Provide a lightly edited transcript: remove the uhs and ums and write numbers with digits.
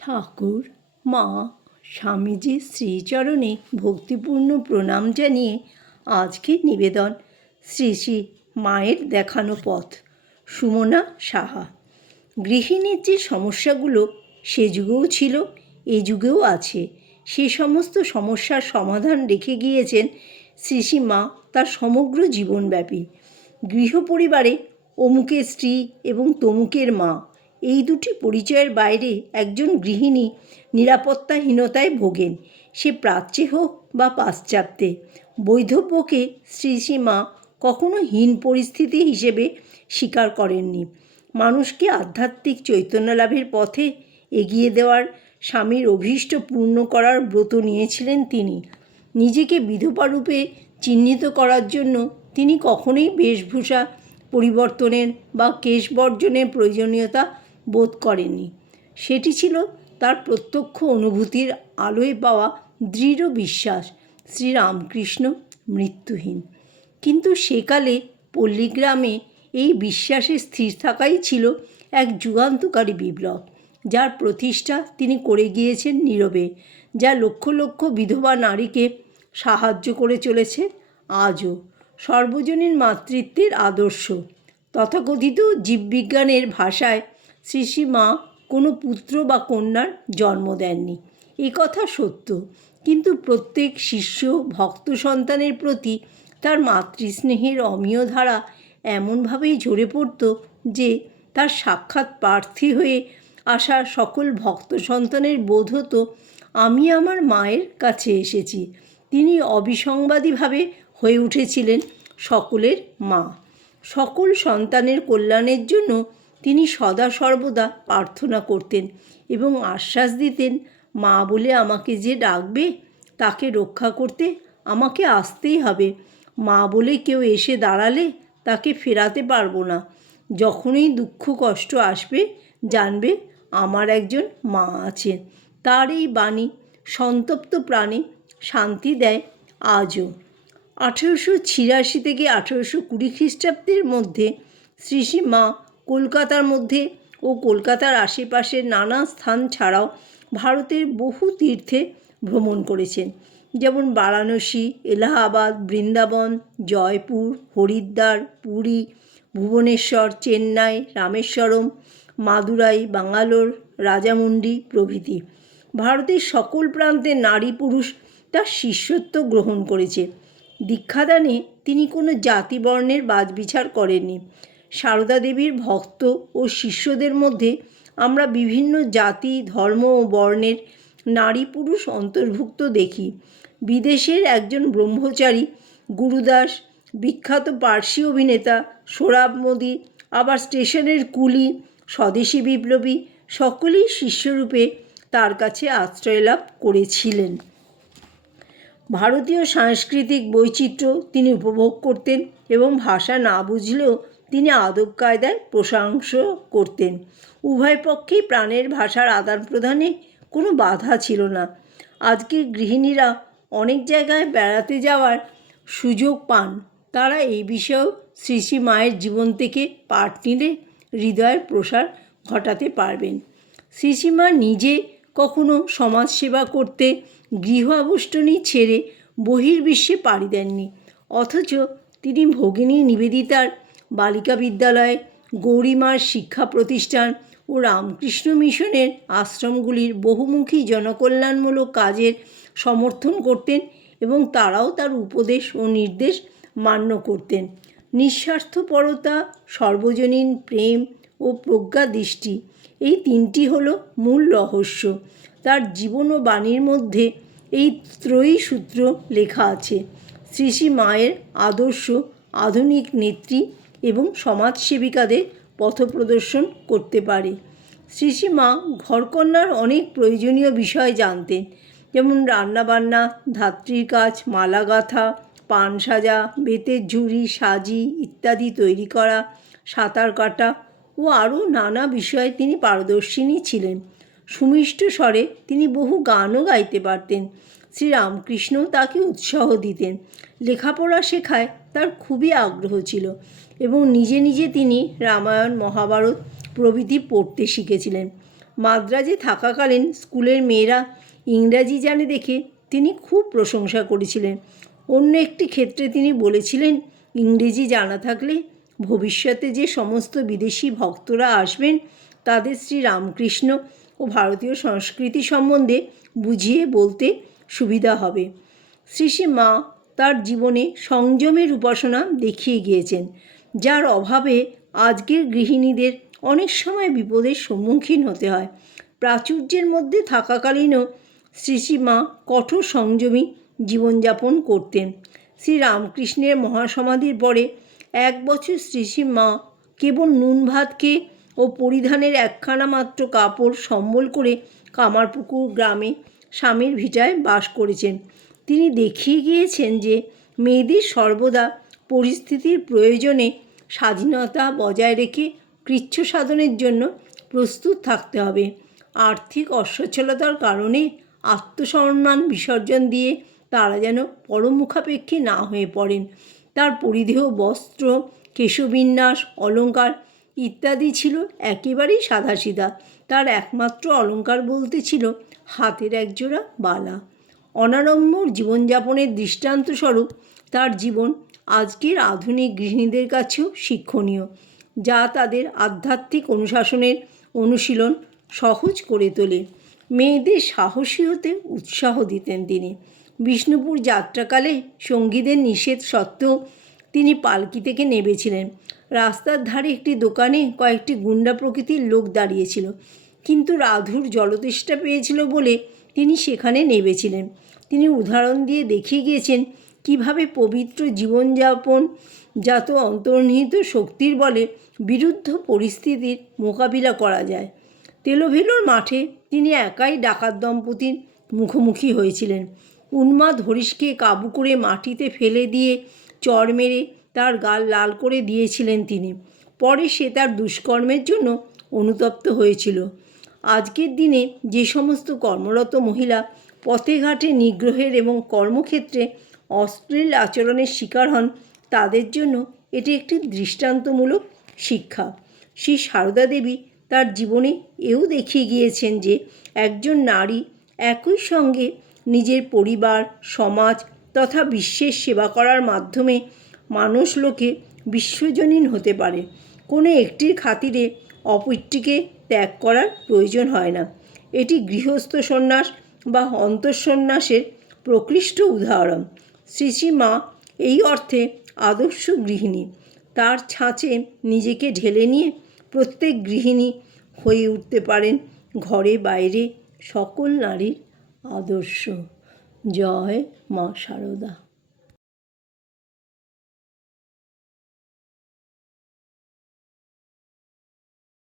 ঠাকুর, মা, স্বামীজির শ্রীচরণে ভক্তিপূর্ণ প্রণাম জানিয়ে আজকের নিবেদন শ্রী শ্রী মায়ের দেখানো পথ। সুমনা সাহা। গৃহিণীর যে সমস্যাগুলো সে যুগেও ছিল, এ যুগেও আছে, সে সমস্ত সমস্যার সমাধান রেখে গিয়েছেন শ্রী শ্রী মা তার সমগ্র জীবনব্যাপী। গৃহপরিবারে অমুকের স্ত্রী এবং তমুকের মা, এই দুটি পরিচয়ের বাইরে একজন গৃহিণী নিরাপত্তাহীনতায় ভোগেন, সে প্রাচ্যে হোক বা পাশ্চাত্যে। বৈধব্যকে শ্রী শ্রী মা কখনো হীন পরিস্থিতি হিসেবে স্বীকার করেননি। মানুষকে আধ্যাত্মিক চৈতন্য লাভের পথে এগিয়ে দেওয়ার, স্বামীর অভীষ্ট পূর্ণ করার ব্রত নিয়েছিলেন তিনি। নিজেকে বিধবারূপে চিহ্নিত করার জন্য তিনি কখনোই বেশভূষা পরিবর্তনের বা কেশ বর্জনের প্রয়োজনীয়তা বোধ করেননি। সেটি ছিল তার প্রত্যক্ষ অনুভূতির আলোয় পাওয়া দৃঢ় বিশ্বাস, শ্রীরামকৃষ্ণ মৃত্যুহীন। কিন্তু সেকালে পল্লীগ্রামে এই বিশ্বাসে স্থির থাকাই ছিল এক যুগান্তকারী বিপ্লব, যার প্রতিষ্ঠা তিনি করে গিয়েছেন নীরবে, যা লক্ষ লক্ষ বিধবা নারীকে সাহায্য করে চলেছে আজও। সর্বজনীন মাতৃত্বের আদর্শ। তথাকথিত জীববিজ্ঞানের ভাষায় শ্রী শ্রী মা কোনো পুত্র বা কন্যার জন্ম দেননি, এ কথা সত্য, কিন্তু প্রত্যেক শিষ্য ভক্ত সন্তানের প্রতি তার মাতৃস্নেহের অমীয় ধারা এমনভাবেই ঝরে পড়ত যে তার সাক্ষাৎ প্রার্থী হয়ে আসা সকল ভক্ত সন্তানের বোধ হতো, আমি আমার মায়ের কাছে এসেছি। তিনি অবিসংবাদীভাবে হয়ে উঠেছিলেন সকলের মা। সকল সন্তানের কল্যাণের জন্য তিনি সদা সর্বদা প্রার্থনা করতেন এবং আশ্বাস দিতেন, মা বলে আমাকে যে ডাকবে তাকে রক্ষা করতে আমাকে আসতেই হবে। মা বলে কেউ এসে দাঁড়ালে তাকে ফেরাতে পারবো না। যখনই দুঃখ কষ্ট আসবে জানবে আমার একজন মা আছেন। তার এই বাণী সন্তপ্ত প্রাণে শান্তি দেয় আজও। 1886 থেকে 1820 খ্রিস্টাব্দের মধ্যে শ্রী শ্রী মা কলকাতার মধ্যে ও কলকাতার আশেপাশের নানা স্থান ছাড়াও ভারতের বহু তীর্থে ভ্রমণ করেছেন, যেমন বারাণসী, এলাহাবাদ, বৃন্দাবন, জয়পুর, হরিদ্বার, পুরী, ভুবনেশ্বর, চেন্নাই, রামেশ্বরম, মাদুরাই, বাঙ্গালোর, রাজামুন্ডি প্রভৃতি। ভারতের সকল প্রান্তে নারী পুরুষ তার শিষ্যত্ব গ্রহণ করেছে। দীক্ষাদানে তিনি কোনো জাতিবর্ণের বাছবিচার করেননি। সারদা দেবীর ভক্ত ও শিষ্যদের মধ্যে আমরা বিভিন্ন জাতি, ধর্ম ও বর্ণের নারী পুরুষ অন্তর্ভুক্ত দেখি। বিদেশের একজন ব্রহ্মচারী গুরুদাস, বিখ্যাত পার্সি অভিনেতা সোহরাব মোদি, আবার স্টেশনের কুলি, স্বদেশী বিপ্লবী সকলেই শিষ্যরূপে তার কাছে আশ্রয় লাভ করেছিলেন। ভারতীয় সাংস্কৃতিক বৈচিত্র্য তিনি উপভোগ করতেন এবং ভাষা না বুঝলেও তিনি আদব কায়দায় প্রশংসা করতেন। উভয় পক্ষেই প্রাণের ভাষার আদান প্রদানে কোনো বাধা ছিল না। আজকের গৃহিণীরা অনেক জায়গায় বেড়াতে যাওয়ার সুযোগ পান, তারা এই বিষয়েও শ্রী শ্রী মায়ের জীবন থেকে পাঠ নিলে হৃদয়ের প্রসার ঘটাতে পারবেন। শ্রী শ্রী মা নিজে কখনো সমাজসেবা করতে গৃহ আবষ্টনী ছেড়ে বহির্বিশ্বে পাড়ি দেননি, অথচ তিনি ভগিনী নিবেদিতার বালিকা বিদ্যালয়, গৌরীমার শিক্ষা প্রতিষ্ঠান ও রামকৃষ্ণ মিশনের আশ্রমগুলির বহুমুখী জনকল্যাণমূলক কাজের সমর্থন করতেন এবং তারাও তার উপদেশ ও নির্দেশ মান্য করতেন। নিঃস্বার্থপরতা, সর্বজনীন প্রেম ও প্রজ্ঞা দৃষ্টি, এই তিনটি হলো মূল রহস্য। তার জীবন ও বাণীর মধ্যে এই ত্রয়ী সূত্র লেখা আছে। শ্রী শ্রী মায়ের আদর্শ আধুনিক নেত্রী এবং সমাজসেবিকাদের পথপ্রদর্শন করতে পারে। শ্রী শ্রী মা ঘরকন্যার অনেক প্রয়োজনীয় বিষয় জানতেন, যেমন রান্নাবান্না, ধাত্রীর কাজ, মালা গাঁথা, পান সাজা, বেতের ঝুড়ি, সাজি ইত্যাদি তৈরি করা, সাঁতার কাটা ও আরও নানা বিষয়ে তিনি পারদর্শিনী ছিলেন। সুমিষ্ট স্বরে তিনি বহু গানও গাইতে পারতেন। শ্রীরামকৃষ্ণও তাকে উৎসাহ দিতেন। লেখাপড়া শেখায় তার খুবই আগ্রহ ছিল এবং নিজে নিজে তিনি রামায়ণ, মহাভারত প্রভৃতি পড়তে শিখেছিলেন। মাদ্রাজে থাকাকালীন স্কুলের মেয়েরা ইংরাজি জানে দেখে তিনি খুব প্রশংসা করেছিলেন। অন্য একটি ক্ষেত্রে তিনি বলেছিলেন, ইংরেজি জানা থাকলে ভবিষ্যতে যে সমস্ত বিদেশি ভক্তরা আসবেন তাদের শ্রীরামকৃষ্ণ ও ভারতীয় সংস্কৃতি সম্বন্ধে বুঝিয়ে বলতে সুবিধা হবে। শ্রী শ্রী মা তার জীবনে সংযমের উপাসনা দেখিয়ে গিয়েছেন, যার অভাবে আজকের গৃহিণীদের অনেক সময় বিপদের সম্মুখীন হতে হয়। প্রাচুর্যের মধ্যে থাকাকালীনও শ্রী শ্রী মা কঠোর সংযমী জীবনযাপন করতেন। শ্রীরামকৃষ্ণের মহাসমাধির পরে 1 বছর শ্রী শ্রী মা কেবল নুন ভাত খেয়ে ও পরিধানের একখানা মাত্র কাপড় সম্বল করে কামারপুকুর গ্রামে স্বামীর ভিটায় বাস করেছেন। তিনি দেখিয়ে গিয়েছেন যে মেয়েদের সর্বদা পরিস্থিতির প্রয়োজনে স্বাধীনতা বজায় রেখে কৃচ্ছ সাধনের জন্য প্রস্তুত থাকতে হবে। আর্থিক অসচ্ছলতার কারণে আত্মসম্মান বিসর্জন দিয়ে তারা যেন পরমুখাপেক্ষী না হয়ে পড়েন। তার পরিধেয় বস্ত্র, কেশবিন্যাস, অলঙ্কার ইত্যাদি ছিল একেবারেই সাদাসিধা। তার একমাত্র অলঙ্কার বলতে ছিল হাতের একজোড়া বালা। অনাড়ম্বর জীবনযাপনের দৃষ্টান্তস্বরূপ তার জীবন আজকের আধুনিক গৃহিণীদের কাছেও শিক্ষণীয়, যা তাদের আধ্যাত্মিক অনুশাসনের অনুশীলন সহজ করে তোলে। মেয়েদের সাহসী হতে উৎসাহ দিতেন তিনি। বিষ্ণুপুর যাত্রাকালে সঙ্গীদের নিষেধ সত্ত্বেও তিনি পালকি থেকে নেমেছিলেন। রাস্তার ধারে একটি দোকানে কয়েকটি গুন্ডা প্রকৃতির লোক দাঁড়িয়েছিল, কিন্তু রাধুর জলতেষ্টা পেয়েছিল বলে তিনি সেখানে নেমেছিলেন। তিনি উদাহরণ দিয়ে দেখিয়ে গিয়েছেন কীভাবে পবিত্র জীবনযাপন জাত অন্তর্নিহিত শক্তির বলে বিরুদ্ধ পরিস্থিতির মোকাবিলা করা যায়। তেলোভেলোর মাঠে তিনি একাই ডাকাত দম্পতির মুখোমুখি হয়েছিলেন। উন্মাদ হরিশকে কাবু করে মাটিতে ফেলে দিয়ে চড় মেরে তার গাল লাল করে দিয়েছিলেন তিনি। পরে সে তার দুষ্কর্মের জন্য অনুতপ্ত হয়েছিল। আজকের দিনে যে সমস্ত কর্মরত মহিলা পথে ঘাটে নিগ্রহের এবং কর্মক্ষেত্রে অশ্লীল আচরণের শিকার হন, তাদের জন্য এটি একটি দৃষ্টান্তমূলক শিক্ষা। শ্রী সারদা দেবী তার জীবনে এও দেখিয়ে গিয়েছেন যে একজন নারী একই সঙ্গে নিজের পরিবার, সমাজ তথা বিশ্বের সেবা করার মাধ্যমে মানুষ লোকে বিশ্বজনীন হতে পারে। কোনো একটির খাতিরে অপরটিকে ত্যাগ করার প্রয়োজন হয় না। এটি গৃহস্থ সন্ন্যাস বা অন্তঃসন্ন্যাসের প্রকৃষ্ট উদাহরণ। শ্রী শ্রী মা এই অর্থে আদর্শ গৃহিণী। তার ছাঁচে নিজেকে ঢেলে নিয়ে প্রত্যেক গৃহিণী হয়ে উঠতে পারেন ঘরে বাইরে সকল নারীর আদর্শ। জয় মা শারদা।